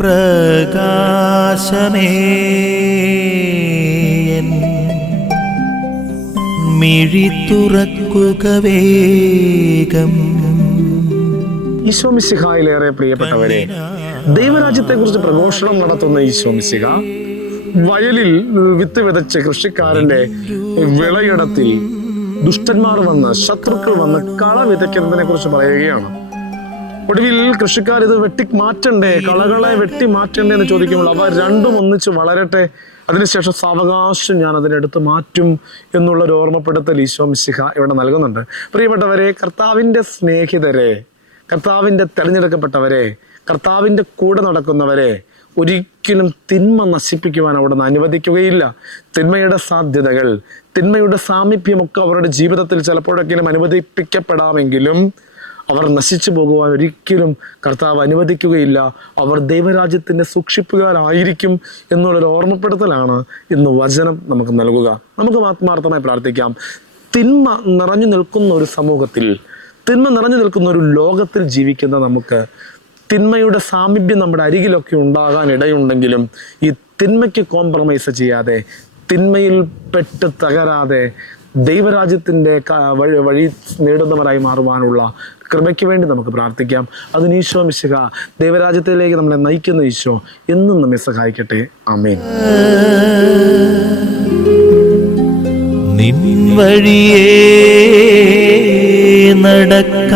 പ്രകാശമേ മിഴി തുറക്കുക വേഗം. ഈശോ മിശിഹായിലേറെ പ്രിയപ്പെട്ടവരെ, ദൈവരാജ്യത്തെക്കുറിച്ച് പ്രഘോഷണം നടത്തുന്ന ഈശോ മിശിഹ വയലിൽ വിത്ത് വിതച്ച് കൃഷിക്കാരന്റെ വിളയിടത്തിൽ ദുഷ്ടന്മാർ വന്ന്, ശത്രുക്കൾ വന്ന് കള വിതയ്ക്കുന്നതിനെ കുറിച്ച് പറയുകയാണ്. ഒടുവിൽ കൃഷിക്കാർ ഇത് വെട്ടി മാറ്റണ്ടേ, കളകളെ വെട്ടി മാറ്റണ്ടേ എന്ന് ചോദിക്കുമ്പോൾ അവ രണ്ടും ഒന്നിച്ച് വളരട്ടെ, അതിനുശേഷം സാവകാശം ഞാൻ അതിനെടുത്ത് മാറ്റും എന്നുള്ളൊരു ഓർമ്മപ്പെടുത്തൽ ഈശോ മിശിഹ ഇവിടെ നൽകുന്നുണ്ട്. പ്രിയപ്പെട്ടവരെ, കർത്താവിൻ്റെ സ്നേഹിതരെ, കർത്താവിൻ്റെ തെരഞ്ഞെടുക്കപ്പെട്ടവരെ, കർത്താവിൻ്റെ കൂടെ നടക്കുന്നവരെ ഒരിക്കലും തിന്മ നശിപ്പിക്കുവാൻ അവിടുന്ന് അനുവദിക്കുകയില്ല. തിന്മയുടെ സാധ്യതകൾ, തിന്മയുടെ സാമീപ്യമൊക്കെ അവരുടെ ജീവിതത്തിൽ ചിലപ്പോഴെങ്കിലും അനുവദിപ്പിക്കപ്പെടാമെങ്കിലും അവർ നശിച്ചു പോകുവാൻ ഒരിക്കലും കർത്താവ് അനുവദിക്കുകയില്ല. അവർ ദൈവരാജ്യത്തിൻ്റെ സൂക്ഷിപ്പുകാരായിരിക്കും എന്നുള്ളൊരു ഓർമ്മപ്പെടുത്തലാണ് ഇന്ന് വചനം നമുക്ക് നൽകുക. നമുക്ക് ആത്മാർത്ഥമായി പ്രാർത്ഥിക്കാം. തിന്മ നിറഞ്ഞു നിൽക്കുന്ന ഒരു സമൂഹത്തിൽ, തിന്മ നിറഞ്ഞു നിൽക്കുന്ന ഒരു ലോകത്തിൽ ജീവിക്കുന്ന നമുക്ക് തിന്മയുടെ സാമീപ്യം നമ്മുടെ അരികിലൊക്കെ ഉണ്ടാകാൻ ഇടയുണ്ടെങ്കിലും ഈ തിന്മയ്ക്ക് കോംപ്രമൈസ് ചെയ്യാതെ, തിന്മയിൽ പെട്ട് തകരാതെ ദൈവരാജ്യത്തിൻ്റെ വഴി നേടുന്നവരായി മാറുവാനുള്ള കൃപയ്ക്ക് വേണ്ടി നമുക്ക് പ്രാർത്ഥിക്കാം. അതിന് ഈശോ മിശിഹ ദൈവരാജ്യത്തിലേക്ക് നമ്മളെ നയിക്കുന്ന ഈശോ എന്നും നമ്മെ സഹായിക്കട്ടെ. ആമേൻ. നിൻ വഴിയേ നടക്ക